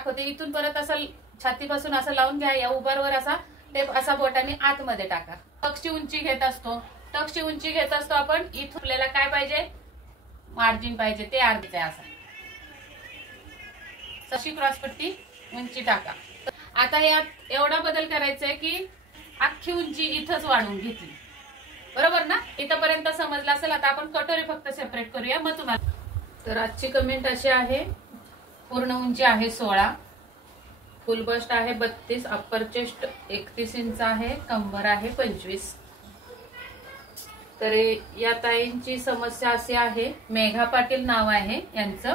दाखवते, इथून परत असं छातीपासून असं लावून घ्या, या उभारवर असा टेप असा बोटाने आतमध्ये टाका. टक्सची उंची घेत असतो, टक्सची उंची घेत असतो आपण. इथून आपल्याला काय पाहिजे, मार्जिन पाहिजे, ते अर्धीच आहे असं. तशी क्रॉसपट्टी उंची टाका. आता यात एवढा बदल करायचा आहे की अख्खी उंची इथंच वाढवून घेतली, बरोबर ना? इथपर्यंत समजलं असेल. आता आपण कटोरी फक्त सेपरेट करूया मग तुम्हाला. तर आजची कमेंट अशी आहे, पूर्ण उंची आहे 16, फुल बस्ट आहे 32, अप्पर चेस्ट 31 इंच आहे, कंबर आहे 25. तर या ताईंची समस्या अशी आहे, मेघा पाटील नाव आहे यांचं.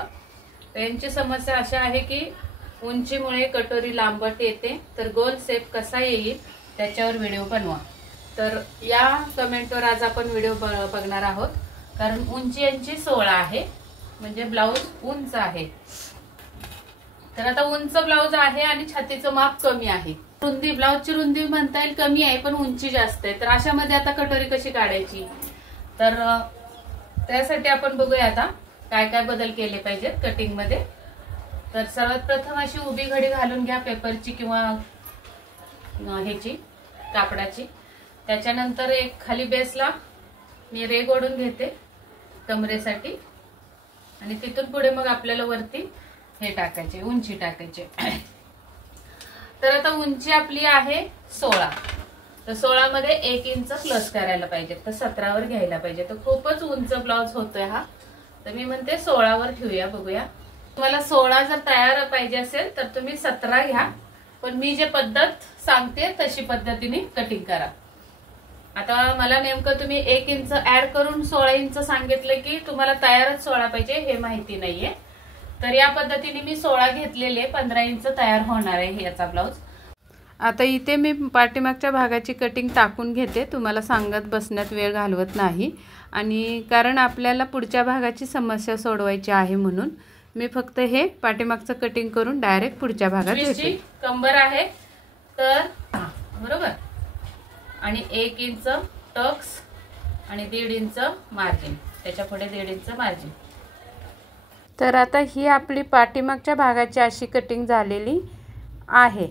यांची समस्या अशी आहे की उंचीमुळे कटोरी लांबट येते, तर गोल शेप कसा येईल त्याच्यावर व्हिडिओ बनवा. तर या कमेंटवर आज आपण व्हिडिओ बघणार आहोत. कारण उंची यांची 16 आहे, म्हणजे ब्लाऊज उंच आहे. तर आता उंच ब्लाऊज आहे आणि छातीचं माप कमी आहे. रुंदी, ब्लाऊजची रुंदी म्हणता येईल कमी आहे, पण उंची जास्त आहे. तर अशामध्ये आता कटोरी कशी काढायची, तर त्यासाठी आपण बघूया आता काय काय बदल केले पाहिजेत कटिंग मध्ये. तर सर्वात प्रथम अशी उभी घडी घालून घ्या, पेपरची किंवा ह्याची कापडाची. त्याच्यानंतर एक खाली बेसला मी रेघ ओढून घेते कमरेसाठी, आणि तिथून पुढे मग आपल्याला वरती हे टाकायचे, उंची टाकायचे. तर आता उंची आपली आहे 16, तर 16 मध्ये 1 इंच प्लस करायला पाहिजे, तर 17 वर घ्यायला पाहिजे. तर खूपच उंच ब्लाऊज होतोय हा, तर मी म्हणते 16 वर ठेवूया. बघूया, तुम्हाला 16 जर तयार पाहिजे असेल तर तुम्ही 17 घ्या, पण मी जे पद्धत सांगते तशी पद्धतीने कटिंग करा. आता मला नेमकं तुम्ही 1 इंच ऍड करून 16 इंच सांगितलं की तुम्हाला तयारच 16 पाहिजे हे माहिती नाहीये. तर या पद्धतीने मी 16 घेतलेले, 15 इंच तयार होणार आहे याचा ब्लाऊज. आता इथे मी पाठीमागच्या भागाची कटिंग टाकून घेते, तुम्हाला सांगत बसण्यात वेळ घालवत नाही. आणि कारण आपल्याला पुढच्या भागाची समस्या सोडवायची आहे म्हणून मी फक्त हे पाठीमागचं कटिंग करून डायरेक्ट पुढच्या भागात घेते. कंबर आहे तर बरोबर, आणि 1 इंच टक्स आणि 1.5 इंच मार्जिन, त्याच्या पुढे 1.5 इंच मार्जिन. तर आता ही आपली पाठीमागच्या भागाची अशी कटिंग झालेली आहे.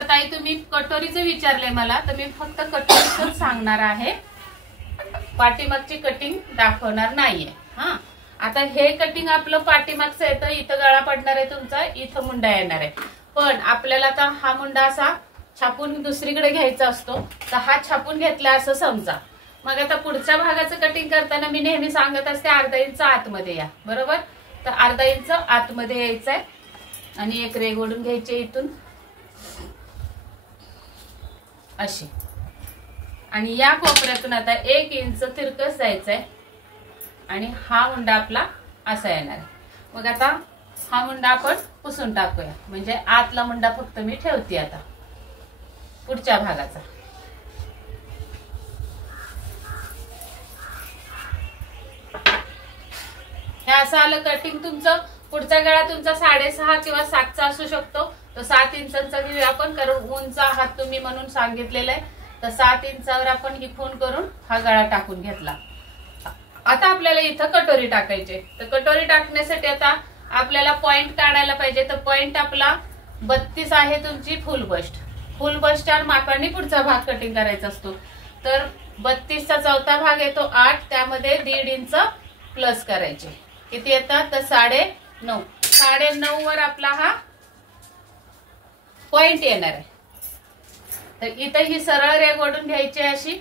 ताई तुम्ही कटोरीचं विचारले मला, तर मी फक्त कटोरीच सांगणार आहे, पाठीमागची कटिंग दाखवणार नाहीये. हा, आता हे कटिंग आपलं पाठीमागचं येतं, इथं गळा पडणार आहे तुमचा, इथं मुंडा येणार आहे. पण आपल्याला आता हा मुंडा असा छापून दुसरीकडे घ्यायचा असतो, तर हा छापून घेतला असं समजा. मग आता पुढच्या भागाचं कटिंग करताना मी नेहमी सांगत असते अर्धा इंच आतमध्ये या, बरोबर? तर अर्धा इंच आतमध्ये यायचंय आणि एक रेघ ओढून घ्यायची इथून अशी, आणि या कोपऱ्यातून आता 1 इंच तिरकस जायचंय आणि हा मुंडा आपला असा येणार आहे. मग आता हा मुंडा आपण पुसून टाकूया, म्हणजे आतला मुंडा फक्त मी ठेवते आता पुढच्या भागाचा. हे असं आलं कटिंग तुमचं. पुढचा गळा तुमचा 6.5 किंवा 7चा असू शकतो, तर 7 इंचांचा घेऊया आपण, कारण उंच आहात तुम्ही म्हणून सांगितलेलं आहे. तर 7 इंचावर आपण इथून करून हा गळा टाकून घेतला. आता आपल्याला इथं कटोरी टाकायचे, तर कटोरी टाकण्यासाठी आता आपल्याला पॉइंट काढायला पाहिजे. तर पॉइंट आपला 32 आहे तुमची फुल बस्ट. फुल बस्टच्या मापाने पुढचा भाग कटिंग करायचा असतो. तर 32चा चौथा भाग येतो 8, त्यामध्ये 1.5 इंच प्लस करायचे. किती येतात, तर 9.5. 9.5 वर आपला हा पॉइंट येणार आहे. तर इथे ही सरळ रेघ ओढून घ्यायची अशी,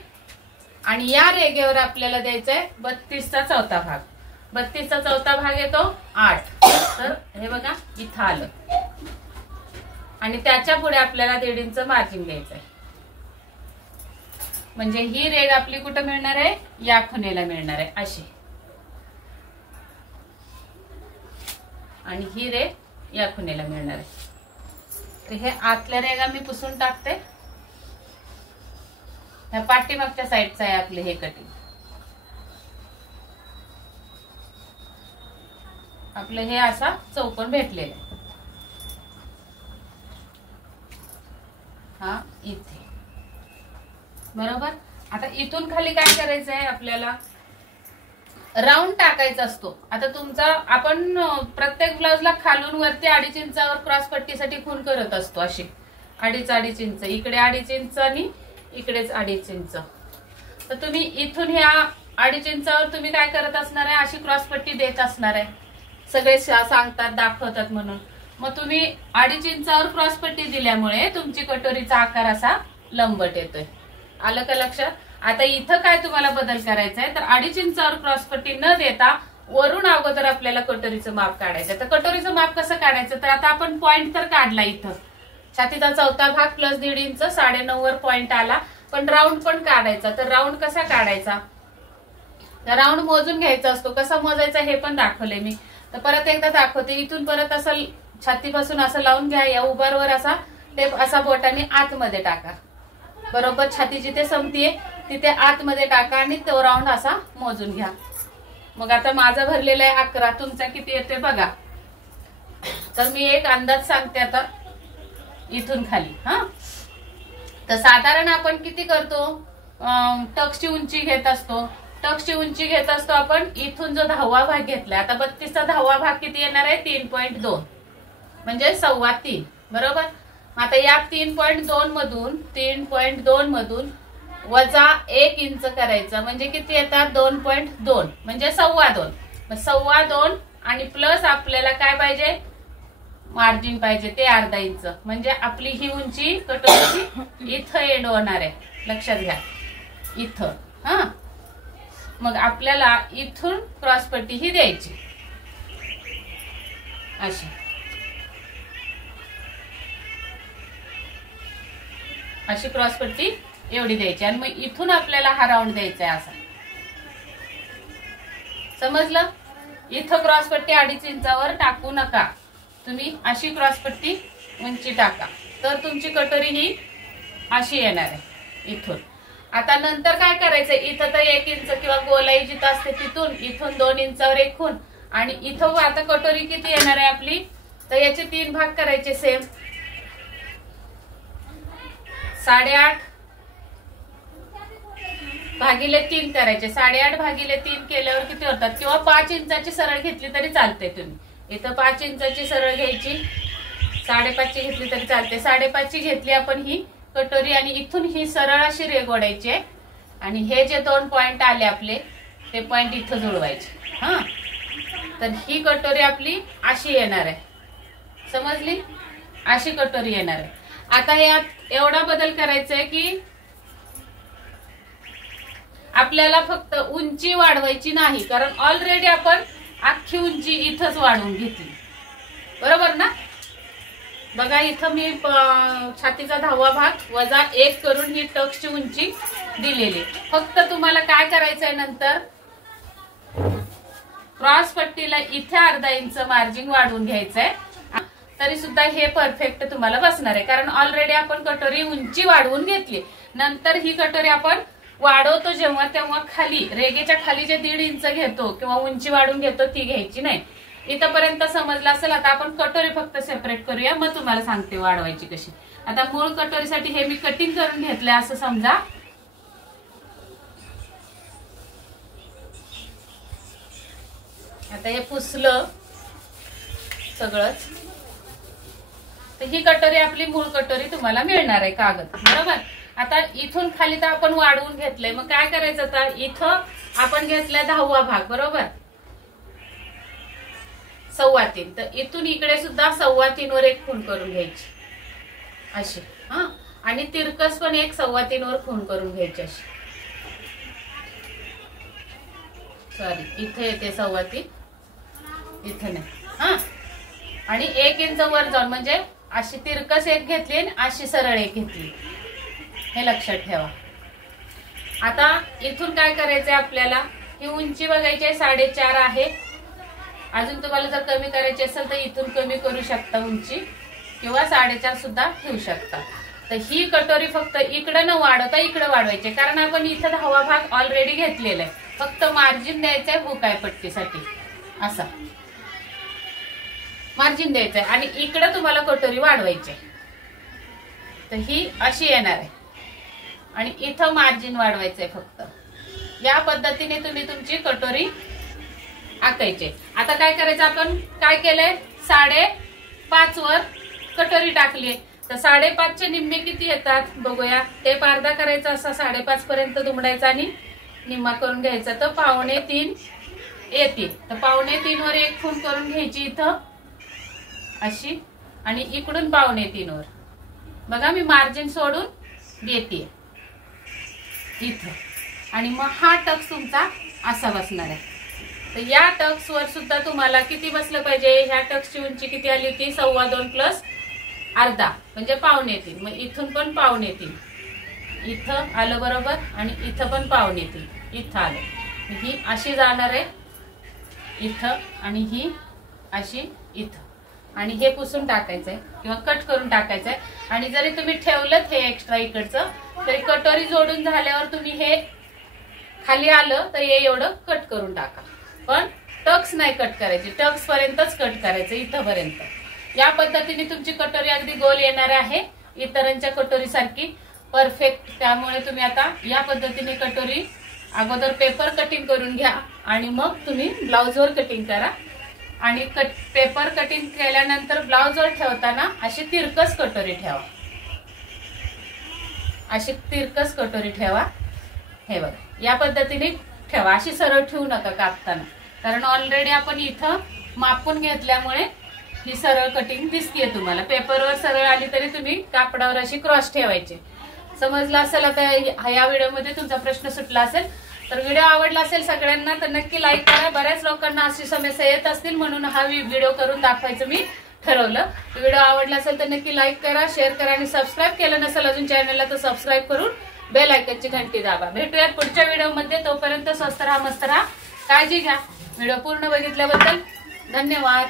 आणि या रेघेवर आपल्याला द्यायचा आहे 32चा चौथा भाग. 32चा चौथा भाग येतो 8, तर हे बघा इथं आलं, आणि त्याच्या पुढे आपल्याला 1.5 इंच मार्जिन घ्यायचं आहे. म्हणजे ही रेघ आपली कुठं मिळणार आहे, या खुणेला मिळणार आहे अशी, आणि ही रेघ या खुणेला मिळणार आहे. तर हे आतल्या रेघा मी पुसून टाकते. ह्या पाठीमागच्या साईडचं आहे आपले हे कटिंग. आपलं हे असा चौकोन भेटलेला आहे. हा इथे बरोबर. आता इथून खाली काय करायचं आहे आपल्याला, राऊंड टाकायचा असतो. आता तुमचा आपण प्रत्येक ब्लाउजला खालून वरती 2.5 इंचावर क्रॉस पट्टीसाठी खूण करत असतो. अशी 2.5 इंच, इकडे 2.5 इंच आणि इकडेच 2.5 इंच. तर तुम्ही इथून ह्या 2.5 इंचावर तुम्ही काय करत असणार आहे, अशी क्रॉस पट्टी देत असणार आहे. सगळे सांगतात, दाखवतात म्हणून. मग तुम्ही 2.5 इंचावर क्रॉस पट्टी दिल्यामुळे तुमची कटोरीचा आकार असा लंबट येतोय. आलं का लक्षात? आता इथं काय तुम्हाला बदल करायचा आहे, तर 2.5 इंचावर क्रॉस पट्टी न देता वरून अगोदर आपल्याला कटोरीचं माप काढायचं. तर कटोरीचं माप कसं काढायचं, तर आता आपण पॉइंट तर काढला. इथं छातीचा चौथा भाग प्लस 1.5 इंच 9.5 वर पॉइंट आला. पण राऊंड पण काढायचा. तर राऊंड कसा काढायचा, राऊंड मोजून घ्यायचा असतो. कसा मोजायचा हे पण दाखवले मी. तर परत एकदा दाखवते. इथून परत असं छातीपासून असं लावून घ्या. या उभारवर असा टेप असा बोटाने आतमध्ये टाका. बरोबर छाती जिथे संपतीये तिथे आतमध्ये टाका आणि तो राऊंड असा मोजून घ्या. मग आता माझा भरलेला आहे 11. तुमचा किती येतोय बघा. तर मी एक अंदाज सांगते आता इथून खाली. तर साधारण आपण किती करतो, टक्सची उंची घेत असतो. टक्सची उंची घेत असतो आपण इथून जो 10वा भाग घेतलाय. आता 32चा 10वा भाग किती येणार आहे, 3.2 म्हणजे 3.25. बरोबर. आता या 3.2 मधून वजा 1 इंच करायचं म्हणजे किती येतात, 2.2 म्हणजे 2.25. मग 2.25 आणि प्लस आपल्याला काय पाहिजे, मार्जिन पाहिजे ते 0.5 इंच. म्हणजे आपली ही उंची कटोरीची इथं एंड होणार आहे. लक्षात घ्या इथं. मग आपल्याला इथून क्रॉस पट्टी ही द्यायची अशी क्रॉस पट्टी एवढी द्यायची. आणि मग इथून आपल्याला हा राऊंड द्यायचा आहे असा. समजलं? इथं क्रॉस पट्टी 2.5 इंचावर टाकू नका. तुम्ही अशी क्रॉस पट्टी उंची टाका. तर तुमची कटोरी ही अशी येणार आहे इथून. आता नंतर काय करायचं, इथं तर 1 इंच किंवा गोलाई जिथं असते तिथून इथून 2 इंचावर एक खूण. आणि इथं आता कटोरी किती येणार आहे आपली, तर याचे 3 भाग करायचे सेम. 8.5 भागिले 3 करायचे. 8.5 भागिले 3 केल्यावर किती होतात, किंवा 5 इंचाची सरळ घेतली तरी चालते. तुम्ही इथं 5 इंचाची सरळ घ्यायची, 5.5 ची घेतली तरी चालते. 5.5 ची घेतली आपण ही कटोरी आणि इथून ही सरळ अशी रेघ ओढायची आहे. आणि हे जे 2 पॉइंट आले आपले ते पॉइंट इथं जुळवायचे. तर ही कटोरी आपली अशी येणार आहे. समजली? अशी कटोरी येणार आहे. आता यात एवढा बदल करायचा आहे की आपल्याला फक्त उंची वाढवायची नाही, कारण ऑलरेडी आपण अख्खी उंची इथंच वाढवून घेतली. बरोबर ना? बघा इथं मी छातीचा 10वा भाग वजा 1 करून ही टक्सची उंची दिलेली. फक्त तुम्हाला काय करायचंय, नंतर क्रॉस पट्टीला इथे 0.5 इंच मार्जिन वाढवून घ्यायचंय. तरी सुद्धा हे परफेक्ट तुम्हाला बसणार आहे, कारण ऑलरेडी आपण कटोरी उंची वाढवून घेतली. नंतर ही कटोरी आपण वाढवतो जेव्हा तेव्हा खाली रेगेच्या खाली जे 1.5 इंच घेतो किंवा उंची वाढवून घेतो ती घ्यायची नाही. इथपर्यंत समजलं असेल. आता आपण कटोरी फक्त सेपरेट करूया, मग तुम्हाला सांगते वाढवायची कशी. आता मूळ कटोरीसाठी हे मी कटिंग करून घेतलंय असं समजा. आता हे पुसलं सगळंच. तर ही कटोरी आपली मूळ कटोरी तुम्हाला मिळणार आहे कागद. बरोबर. आता इथून खाली तर आपण वाढवून घेतलंय. मग काय करायचं, आता इथं आपण घेतलाय 10वा भाग. बरोबर. 3.25. तर इथून इकडे सुद्धा 3.25 वर एक खूण करून घ्यायची अशी. आणि तिरकस पण एक 3.25 वर खूण करून घ्यायची अशी. सॉरी इथे येते 3.25, इथे नाही. आणि 1 इंच वर जाऊन म्हणजे अशी तिरकस एक घेतली आणि अशी सरळ एक घेतली. हे लक्षात ठेवा. आता इथून काय करायचंय आपल्याला, ही उंची बघायची आहे 4.5 आहे. अजून तुम्हाला जर कमी करायची असेल तर इथून कमी करू शकता उंची, किंवा 4.5 सुद्धा ठेवू शकता. तर ही कटोरी फक्त इकडे न वाढवता इकडे वाढवायची, कारण आपण इथं 10वा भाग ऑलरेडी घेतलेला आहे. फक्त मार्जिन द्यायचंय हुकाय पट्टीसाठी असा मार्जिन द्यायचंय. आणि इकडे तुम्हाला कटोरी वाढवायची. तर ही अशी येणार आहे आणि इथं मार्जिन वाढवायचंय फक्त. या पद्धतीने तुम्ही तुमची कटोरी आखायचे। आता काय करायचं, आपण काय केलंय 5.5 वर कटोरी टाकली, तर 5.5चे निम्मे किती येतात बघूया। टेप अर्धा करायचा, असा 5.5 पर्यंत दुमडायचा आणि निम्मा करून घ्यायचा, तर 2.25 येते। तर 2.25 वर एक खूण करून घ्यायची इथं अशी, आणि इकडून 2.25 वर बघा मी मार्जिन सोडून देते इथं, आणि मग हा टक्स तुमचा असा बसणार आहे। तर या टक्स वर सुद्धा तुम्हाला किती बसलं पाहिजे, ह्या टक्सची उंची किती आली होती 2.25 प्लस अर्धा म्हणजे 2.25। मग इथून पण 2.25 इथं आलं बरोबर, आणि इथं पण 2.25 इथं आलं। ही अशी जाणार आहे इथं, आणि ही अशी इथं, आणि हे पुसून टाकायचंय किंवा कट करून टाकायचंय। आणि जरी तुम्ही ठेवलं हे एक्स्ट्रा इकडचं, तरी कटोरी जोडून झाल्यावर तुम्ही हे खाली आलं तर हे एवढं कट करून टाका, पण टक्स नाही कट करायची, टक्स पर्यंतच कट करायचं इथपर्यंत। या पद्धतीने तुमची कटोरी अगदी गोल येणार आहे, इतरांच्या कटोरी सारखी परफेक्ट। त्यामुळे तुम्ही आता या पद्धतीने कटोरी अगोदर पेपर कटिंग करून घ्या, आणि मग तुम्ही ब्लाउजवर कटिंग करा। आणि पेपर कटिंग केल्यानंतर ब्लाउजवर ठेवताना अशी तिरकस कटोरी ठेवा, अशी तिरकस कटोरी ठेवा। हे बघा या पद्धतीने ठेवा, अशी सरळ ठेवू नका कापताना, कारण ऑलरेडी आपण इथं मापून घेतल्यामुळे ही सरळ कटिंग दिसतीये तुम्हाला। पेपरवर सरळ आली तरी तुम्ही कापडावर अशी क्रॉस ठेवायची। समजलं असेल आता या व्हिडिओमध्ये, तुमचा प्रश्न सुटला असेल तर व्हिडिओ आवडला असेल सगळ्यांना तर नक्की लाईक करा। बऱ्याच लोकांना अशी समस्या येत असतील म्हणून हा व्हिडिओ करून दाखवायचं मी ठरवलं। व्हिडिओ आवडला असेल तर नक्की लाईक करा, शेअर करा, आणि सबस्क्राईब केलं नसेल अजून चॅनलला तर सबस्क्राईब करून बेल आयकॉनची घंटी दाबा। भेटूयात पुढच्या व्हिडिओमध्ये, तोपर्यंत स्वस्त राहा, मस्त राहा, काळजी घ्या। व्हिडिओ पूर्ण बघितल्याबद्दल धन्यवाद।